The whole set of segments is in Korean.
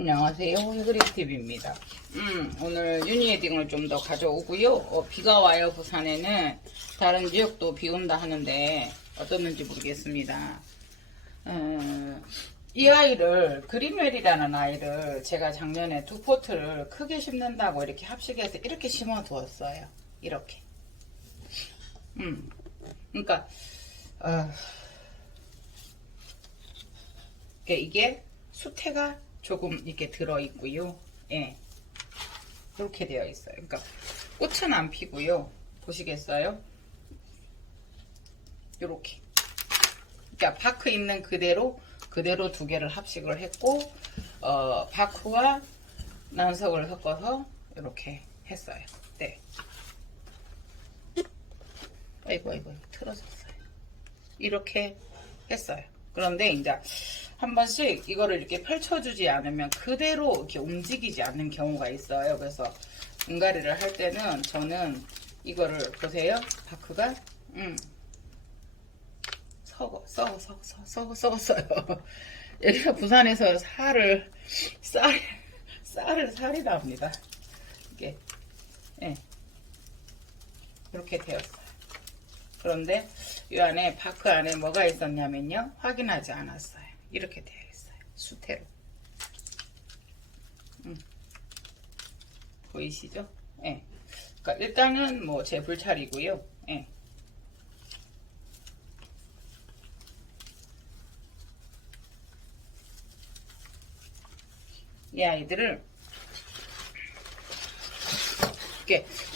안녕하세요. 해그린TV입니다. 오늘 유니웨딩을 좀 더 가져오고요. 비가 와요. 부산에는. 다른 지역도 비 온다 하는데 어떻는지 모르겠습니다. 이 아이를 그린웰이라는 아이를 제가 작년에 두 포트를 크게 심는다고 이렇게 합식해서 이렇게 심어 두었어요. 이렇게. 그러니까 이게 수태가 조금 이렇게 들어 있고요. 예. 이렇게 되어 있어요. 그러니까 꽃은 안 피고요. 보시겠어요? 이렇게. 그러니까 바크 있는 그대로 두 개를 합식을 했고, 바크와 난석을 섞어서 이렇게 했어요. 네. 아이고 틀어졌어요. 이렇게 했어요. 그런데 이제 한 번씩 이거를 이렇게 펼쳐주지 않으면 그대로 이렇게 움직이지 않는 경우가 있어요. 그래서 분갈이를 할 때는 저는 이거를 보세요. 바크가 썩었어요. 여기가 부산에서 살이 나옵니다. 이게 이렇게 되었어요. 그런데 이 안에 바크 안에 뭐가 있었냐면요, 확인하지 않았어요. 이렇게 되어 있어요. 수태로. 보이시죠? 예. 그러니까 일단은 뭐 제 불찰이고요. 예. 이 아이들을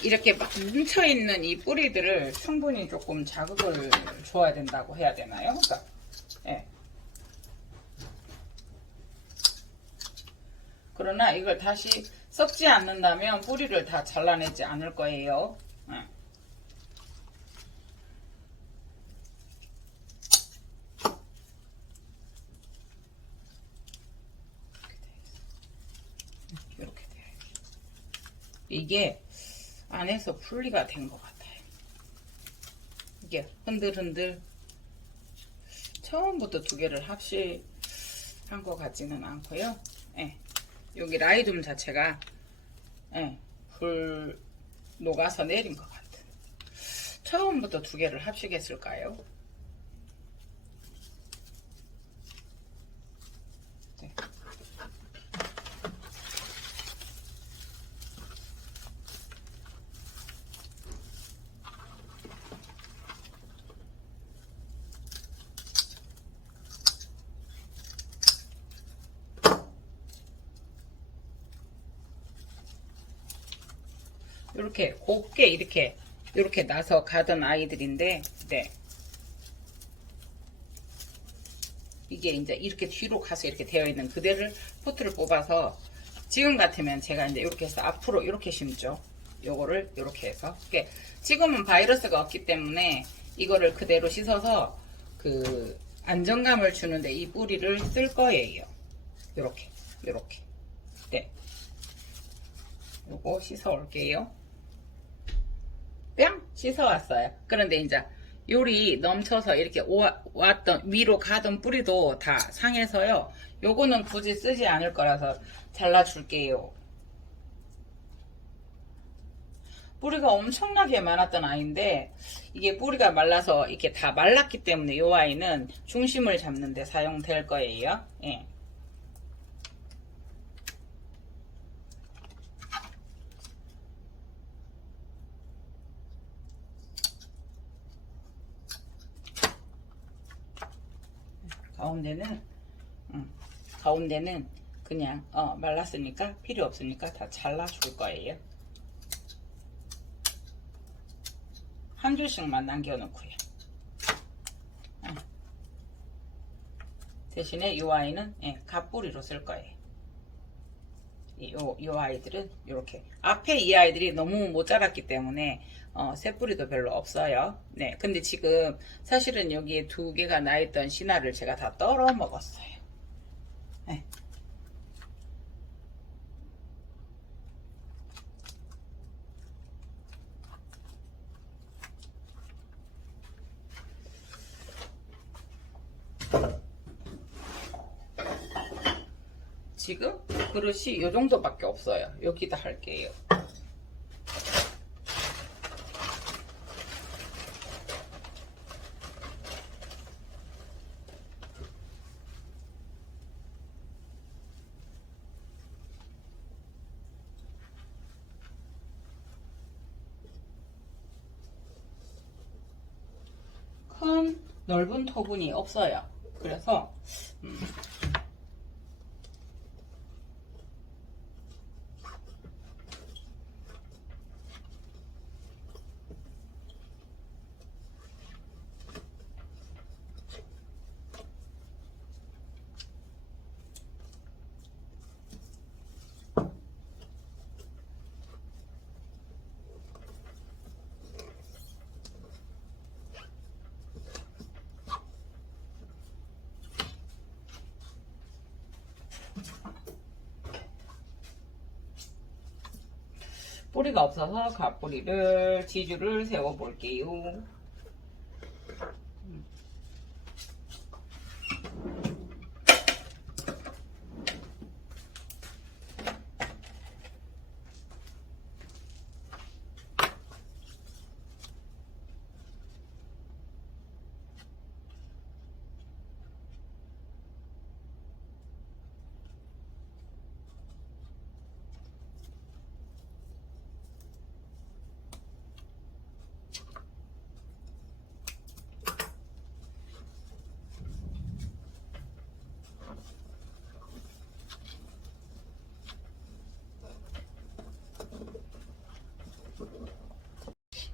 이렇게 막 뭉쳐있는 이 뿌리들을 충분히 조금 자극을 줘야 된다고 해야 되나요? 그러니까, 예. 그러나 이걸 다시 썩지 않는다면 뿌리를 다 잘라내지 않을 거예요. 예. 이렇게 돼요. 이게 안에서 분리가 된 것 같아요. 이게 흔들흔들 처음부터 두 개를 합식한 것 같지는 않고요. 예. 여기 라이듐 자체가 불 녹아서 내린 것 같은. 처음부터 두 개를 합식했을까요? 네. 이렇게 곱게 이렇게 나서 가던 아이들인데, 네. 이게 이제 이렇게 뒤로 가서 이렇게 되어 있는 그대를 포트를 뽑아서, 지금 같으면 제가 이제 이렇게 해서 앞으로 이렇게 심죠. 요거를 이렇게 해서. 지금은 바이러스가 없기 때문에 이거를 그대로 씻어서 그 안정감을 주는데 이 뿌리를 쓸 거예요. 요렇게. 네. 요거 씻어 올게요. 뿅! 씻어왔어요. 그런데 이제 요리 넘쳐서 이렇게 왔던 위로 가던 뿌리도 다 상해서요. 요거는 굳이 쓰지 않을 거라서 잘라줄게요. 뿌리가 엄청나게 많았던 아이인데 이게 뿌리가 말라서 이렇게 다 말랐기 때문에 요 아이는 중심을 잡는 데 사용될 거예요. 예. 가운데는 그냥 말랐으니까 필요 없으니까 다 잘라줄 거예요. 한 줄씩만 남겨놓고요. 대신에 이 아이는 갓뿌리로 쓸 거예요. 이 아이들은 이렇게 앞에 이 아이들이 너무 못 자랐기 때문에 새뿌리도 별로 없어요. 네, 근데 지금 사실은 여기에 두 개가 나 있던 신화를 제가 다 떨어 먹었어요. 네. 지금 그릇이 요 정도밖에 없어요. 여기다 할게요. 큰 넓은 토분이 없어요. 그래서 뿌리가 없어서 갓뿌리를 지주를 세워 볼게요.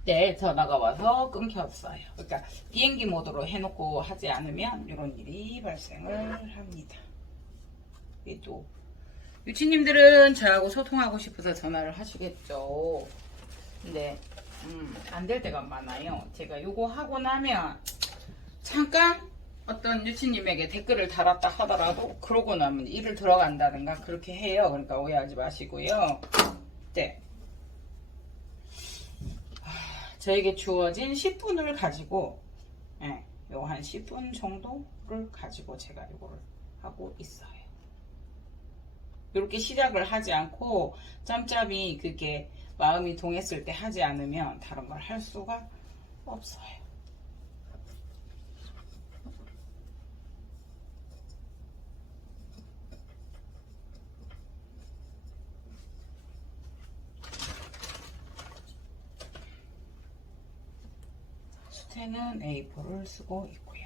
네, 전화가 와서 끊겼어요. 그러니까 비행기 모드로 해놓고 하지 않으면 이런 일이 발생을 합니다. 또 유치님들은 저하고 소통하고 싶어서 전화를 하시겠죠. 근데 안 될 때가 많아요. 제가 요거 하고 나면 잠깐 어떤 유치님에게 댓글을 달았다 하더라도 그러고 나면 일을 들어간다든가 그렇게 해요. 그러니까 오해하지 마시고요. 네. 저에게 주어진 10분을 가지고 요 한 10분 정도를 가지고 제가 요거를 하고 있어요. 이렇게 시작을 하지 않고 짬짬이 그게 마음이 동했을 때 하지 않으면 다른 걸 할 수가 없어요. 수태는 A4를 쓰고 있고요.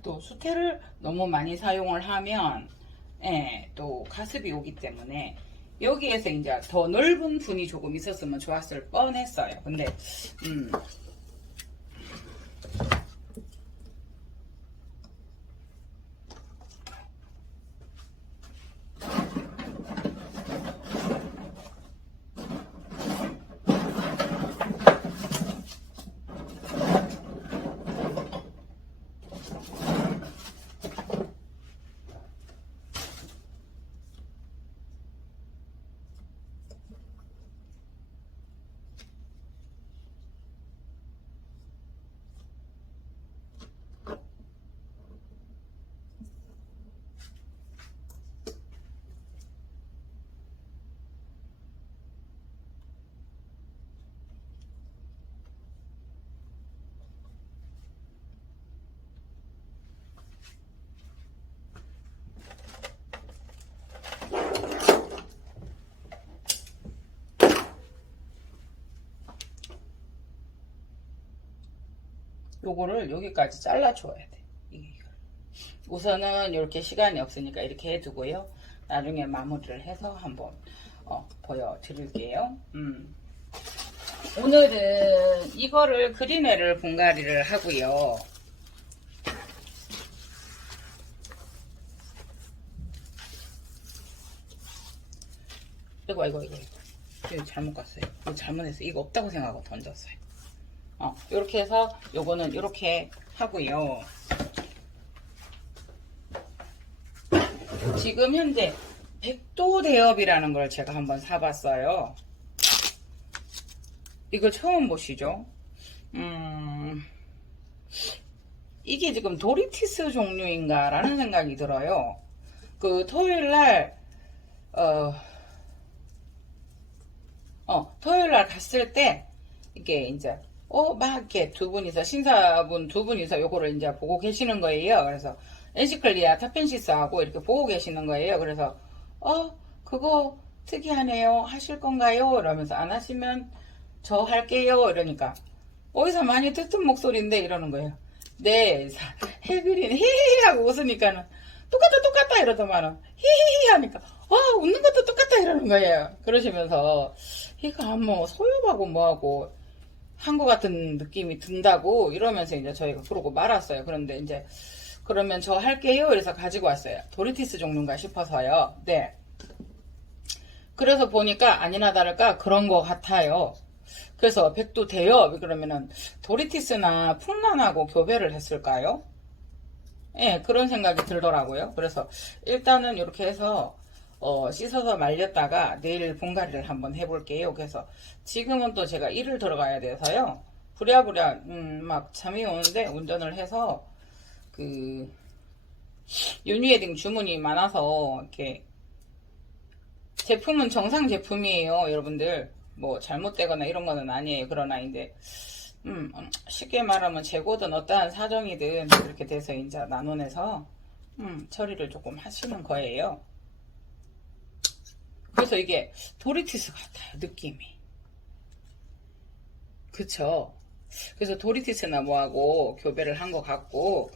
또 수태를 너무 많이 사용을 하면 또 가습이 오기 때문에 여기에서 이제 더 넓은 분이 조금 있었으면 좋았을 뻔했어요. 근데 요거를 여기까지 잘라줘야 돼. 우선은 이렇게 시간이 없으니까 이렇게 해두고요. 나중에 마무리를 해서 한번 보여드릴게요. 오늘은 이거를 그린애를 분갈이를 하고요. 이거 잘못 갔어요. 이거 잘못했어요. 이거 없다고 생각하고 던졌어요. 요렇게 해서 요거는 요렇게 하고요. 지금 현재 백도 대엽이라는 걸 제가 한번 사봤어요. 이거 처음 보시죠? 이게 지금 도리티스 종류인가 라는 생각이 들어요. 그 토요일날 토요일날 갔을 때 이게 이제 막 이렇게 두 분이서 신사분 두 분이서 요거를 이제 보고 계시는 거예요. 그래서 엔시클리아 타펜시스하고 이렇게 보고 계시는 거예요. 그래서 그거 특이하네요. 하실 건가요? 이러면서 안 하시면 저 할게요. 이러니까 어디서 많이 듣던 목소리인데 이러는 거예요. 네, 해그린 히히히 하고 웃으니까는 똑같다 이러더만은 히히히 하니까 웃는 것도 똑같다 이러는 거예요. 그러시면서 이거 뭐 소유하고 뭐하고 한 것 같은 느낌이 든다고 이러면서 이제 저희가 그러고 말았어요. 그런데 이제 그러면 저 할게요. 그래서 가지고 왔어요. 도리티스 종류인가 싶어서요. 네. 그래서 보니까 아니나 다를까 그런 것 같아요. 그래서 백도 대엽 그러면은 도리티스나 풍란하고 교배를 했을까요? 예, 그런 생각이 들더라고요. 그래서 일단은 이렇게 해서 씻어서 말렸다가 내일 분갈이를 한번 해볼게요. 그래서 지금은 또 제가 일을 들어가야 돼서요. 부랴부랴 막 잠이 오는데 운전을 해서 그 유니웨딩 주문이 많아서 이렇게 제품은 정상 제품이에요. 여러분들 뭐 잘못되거나 이런 거는 아니에요. 그러나 이제 쉽게 말하면 재고든 어떠한 사정이든 이렇게 돼서 이제 나눠내서 처리를 조금 하시는 거예요. 그래서 이게 도리티스 같아요. 느낌이. 그쵸? 그래서 도리티스나 뭐하고 교배를 한 것 같고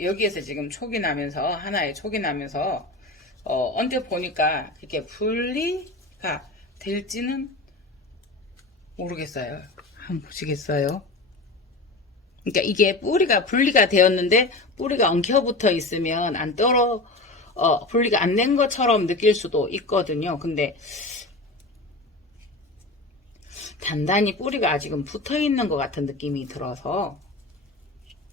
여기에서 지금 촉이 나면서 하나의 촉이 나면서 언제 보니까 이렇게 분리가 될지는 모르겠어요. 한번 보시겠어요? 그러니까 이게 뿌리가 분리가 되었는데 뿌리가 엉켜붙어 있으면 안 분리가 안 된 것처럼 느낄 수도 있거든요. 근데 단단히 뿌리가 아직은 붙어 있는 것 같은 느낌이 들어서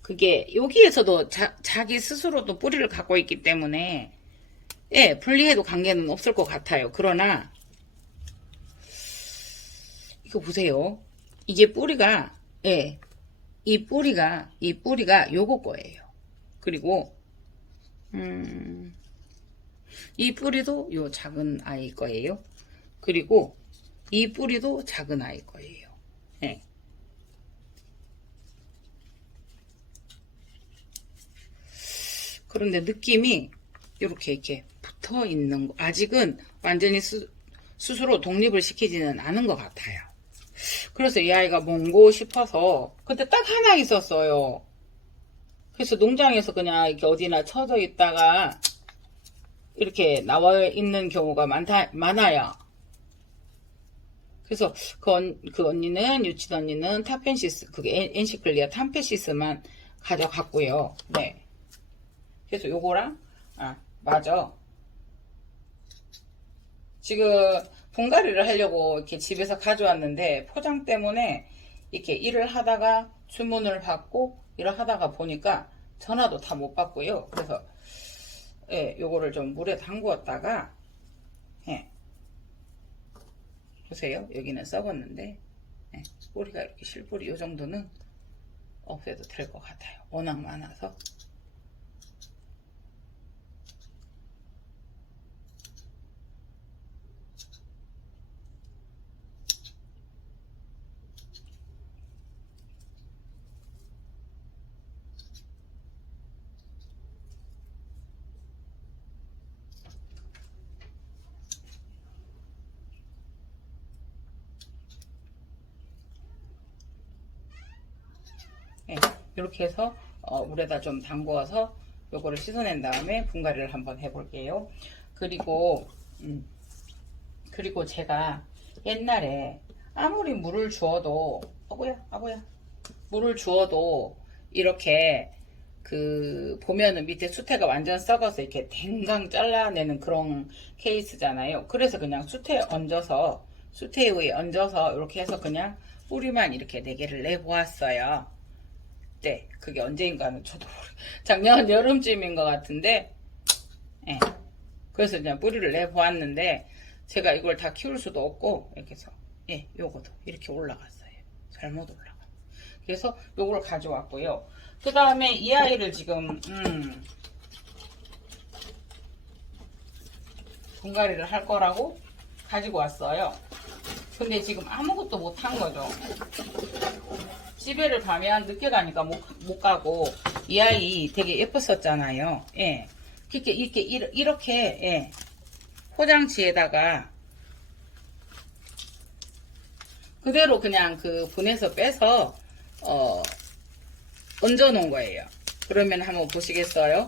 그게 여기에서도 자기 스스로도 뿌리를 갖고 있기 때문에 예, 분리해도 관계는 없을 것 같아요. 그러나 이거 보세요. 이게 뿌리가 예, 이 뿌리가 요거 거예요. 그리고 이 뿌리도 요 작은 아이 거예요. 그리고 이 뿌리도 작은 아이 거예요. 네. 그런데 느낌이 이렇게 붙어 있는 거 아직은 완전히 스스로 독립을 시키지는 않은 것 같아요. 그래서 이 아이가 뭔고 싶어서 그때 딱 하나 있었어요. 그래서 농장에서 그냥 이렇게 어디나 쳐져 있다가 이렇게 나와 있는 경우가 많아요. 그래서 그 언니는 유치 언니는 타펜시스 그게 엔시클리아 탐페시스만 가져갔고요. 네. 그래서 요거랑 맞아. 지금 분갈이를 하려고 이렇게 집에서 가져왔는데 포장 때문에 이렇게 일을 하다가 주문을 받고 일을 하다가 보니까 전화도 다 못 받고요. 그래서 예, 요거를 좀 물에 담구었다가 예. 보세요. 여기는 썩었는데 예, 뿌리가 이렇게 실뿌리 요 정도는 없애도 될 것 같아요. 워낙 많아서. 네, 이렇게 해서 물에다 좀 담궈서 요거를 씻어낸 다음에 분갈이를 한번 해볼게요. 그리고 제가 옛날에 아무리 물을 주어도 아구야 물을 주어도 이렇게 그 보면은 밑에 수태가 완전 썩어서 이렇게 댕강 잘라내는 그런 케이스잖아요. 그래서 그냥 수태에 얹어서 이렇게 해서 그냥 뿌리만 이렇게 4개를 내보았어요. 네, 그게 언제인가는 저도 작년 여름쯤인 것 같은데, 예. 그래서 그냥 뿌리를 내보았는데 제가 이걸 다 키울 수도 없고 이렇게 해서 요거도 이렇게 올라갔어요. 잘못 올라가. 그래서 요걸 가져왔고요. 그 다음에 이 아이를 지금 분갈이를 할 거라고 가지고 왔어요. 근데 지금 아무것도 못 한 거죠. 집에를 가면 늦게 가니까 못 가고, 이 아이 되게 예뻤었잖아요. 예. 이렇게 포장지에다가 그대로 그냥 그 분에서 빼서 얹어 놓은 거예요. 그러면 한번 보시겠어요?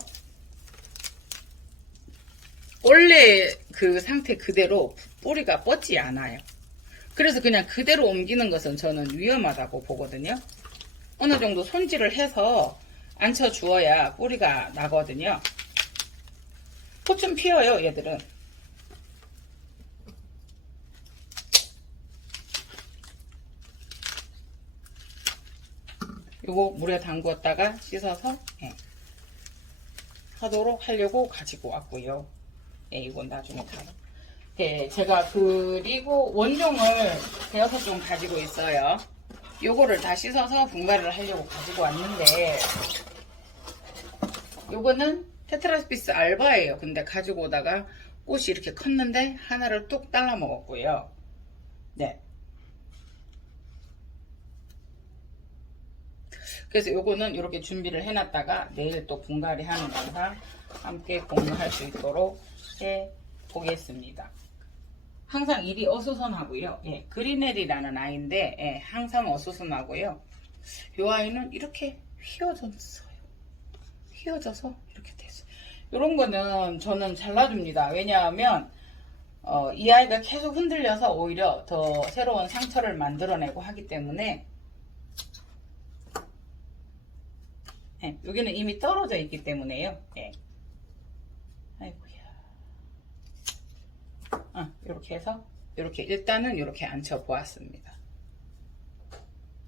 원래 그 상태 그대로 뿌리가 뻗지 않아요. 그래서 그냥 그대로 옮기는 것은 저는 위험하다고 보거든요. 어느 정도 손질을 해서 앉혀 주어야 뿌리가 나거든요. 꽃은 피어요, 얘들은. 요거 물에 담궜다가 씻어서 하도록 하려고 가지고 왔고요. 이건 나중에 다. 제가 그리고 원종을 대여섯 종 가지고 있어요. 요거를 다 씻어서 분갈이를 하려고 가지고 왔는데, 요거는 테트라스피스 알바예요. 근데 가지고 오다가 꽃이 이렇게 컸는데 하나를 뚝 잘라 먹었고요. 네. 그래서 요거는 이렇게 준비를 해놨다가 내일 또 분갈이 하는 영상 함께 공유할 수 있도록 해 보겠습니다. 항상 일이 어수선하고요. 그리넬이라는 아이인데 항상 어수선하고요. 요 아이는 이렇게 휘어졌어요. 휘어져서 이렇게 됐어요. 이런 거는 저는 잘라줍니다. 왜냐하면 이 아이가 계속 흔들려서 오히려 더 새로운 상처를 만들어내고 하기 때문에, 여기는 이미 떨어져 있기 때문에요. 아이고야. 이렇게 해서 이렇게 일단은 이렇게 앉혀 보았습니다.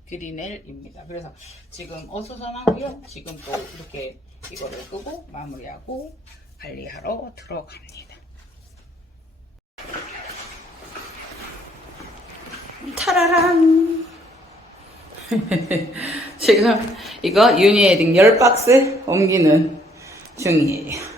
그리넬입니다. 그래서 지금 어수선하고요. 지금 또 이렇게 이거를 끄고 마무리하고 관리하러 들어갑니다. 타라란. 지금 이거 유니헤딩 10박스 옮기는 중이에요.